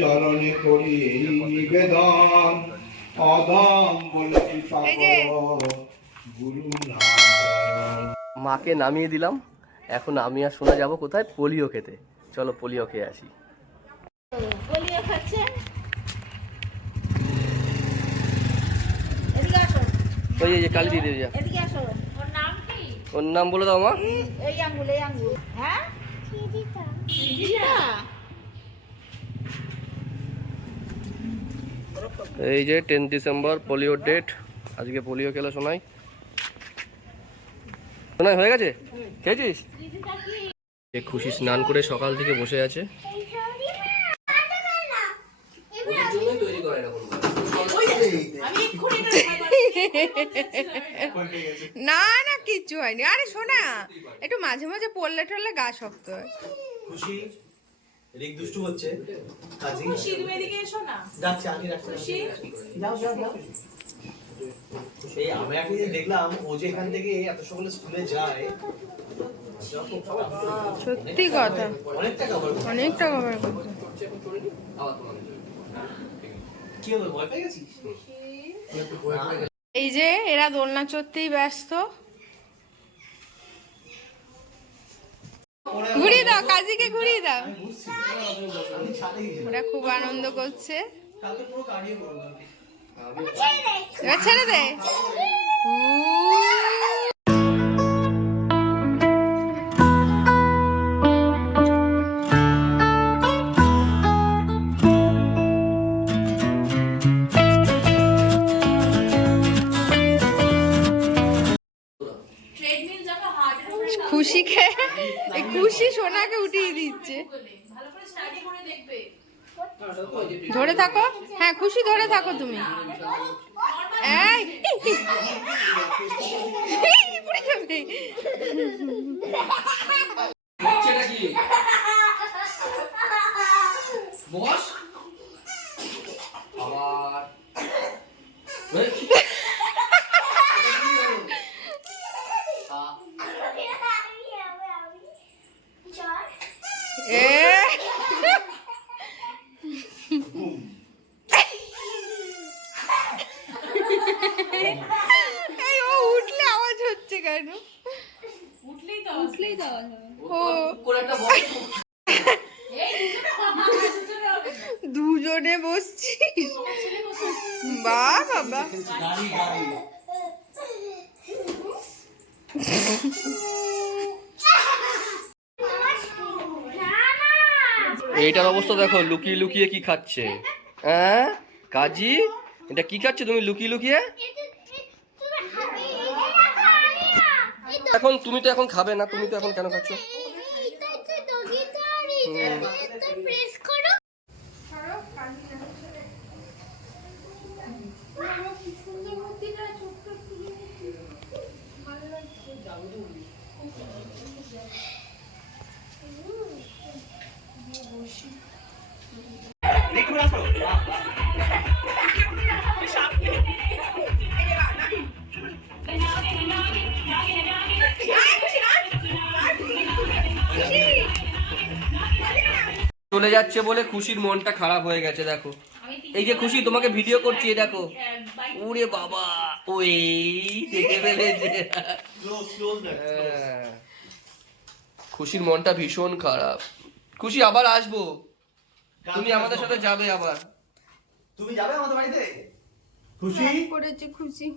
চরণে করি এই নিবেদন অধম বলে গুরু নারায়ণ। মাকে নামিয়ে দিলাম, এখন আমি আর শোনা যাব কোথায়? পোলিও খেতে। চলো পোলিও খেয়ে আসি। পোলিও খাচ্ছে, এদিকে আসো। ওই যে কালী দিদি, এদিকে আসো। ওর নাম কি? ওর নাম বলে দাও মা। এই আঙ্গুল, এই আঙ্গুল। হ্যাঁ, দিদিটা। এই যে 10 ডিসেম্বর পোলিও ডেট, আজকে পোলিও খেলা শোনাই। শোনাই হয়ে গেছে? খেয়েছিস? খুশি স্নান করে সকাল থেকে বসে আছে। না না কিচ্ছু হয়নি। আরে শোনা, একটু মাঝে মাঝে পড়লে টরলে গা শক্ত হয়। খুশি রিক দুষ্টু হচ্ছে। কাজী খুশি, তুমি এদিকে এসো না। যাচ্ছে আমি রাখছি। খুশি, যাও যাও যাও। এই আমি একদিন দেখলাম ও যে এখান থেকে এত সকালে স্কুলে যায়। সত্যি কথা, অনেকটা কভার অনেকটা কভার করতে। কি হলো, ভয় পেয়ে গেছিস? এই যে এরা দোলনা চড়তেই ব্যস্ত। ঘুরিয়ে দাও, কাজীকে ঘুরিয়ে দাও। ওরা খুব আনন্দ করছে। এবার ছেড়ে দে। ট্রেডমিল যাবে হার্টের উপরে। খুশিকে, এই খুশি সোনাকে উঠিয়ে দিচ্ছে। ভালো করে স্টাডি করে দেখবে। ধরে থাকো, হ্যাঁ খুশি ধরে থাকো তুমি। এই পড়ে যাবে। বস আবার এই ও উঠলে আওয়াজ হচ্ছে কেন? উঠলেই তো আওয়াজ হবে। ও কোন একটা বস দুজনে বসছিস? বাহ বাবা, গাড়ি গাড়ি এইটার অবস্থা দেখো, লুকিয়ে লুকিয়ে কি খাচ্ছে। হ্যাঁ কাজী, এটা কি খাচ্ছে তুমি লুকিয়ে লুকিয়ে? এখন তুমি তো এখন খাবে না, তুমি তো এখন কেন খাচ্ছ? চলে যাচ্ছে বলে খুশির মনটা খারাপ হয়ে গেছে। দেখো এই যে খুশি, তোমাকে ভিডিও করছি, এই দেখো। ওরে বাবা, ওই দেখে ফেলেছে। খুশির মনটা ভীষণ খারাপ। খুশি আবার আসবো, তুমি আমাদের সাথে যাবে আবার। তুমি যাবে আমাদের বাড়িতে? খুশি করেছে খুশি।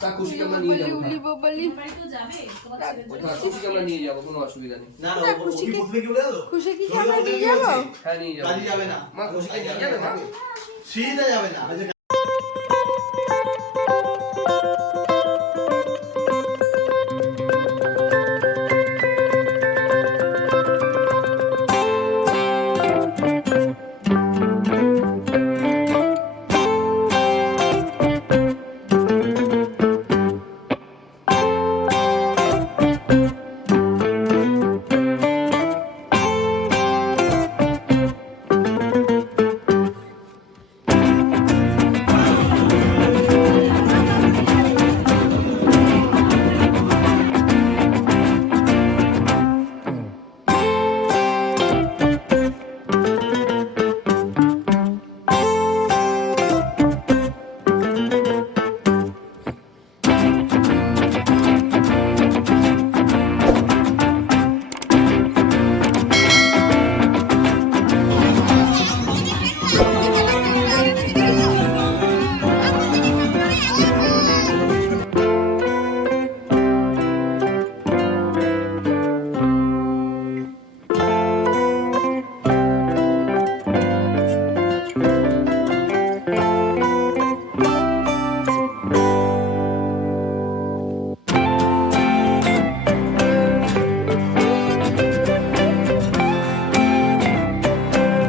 তা খুশিকে আমরা নিয়ে যাবো। উলি বাবালি, বাড়ি তো যাবে, তোমার ছেলে ওটা খুশিকে আমরা নিয়ে যাবো, কোনো অসুবিধা নেই। না না, ও কি বুঝবে কি বলে দাও? খুশি কি আমরা নিয়ে যাবো? হ্যাঁ নিয়ে যাবো। কাজী যাবে না। মা খুশিকে নিয়ে যাবে মা। সিঁড়িতে যাবে না।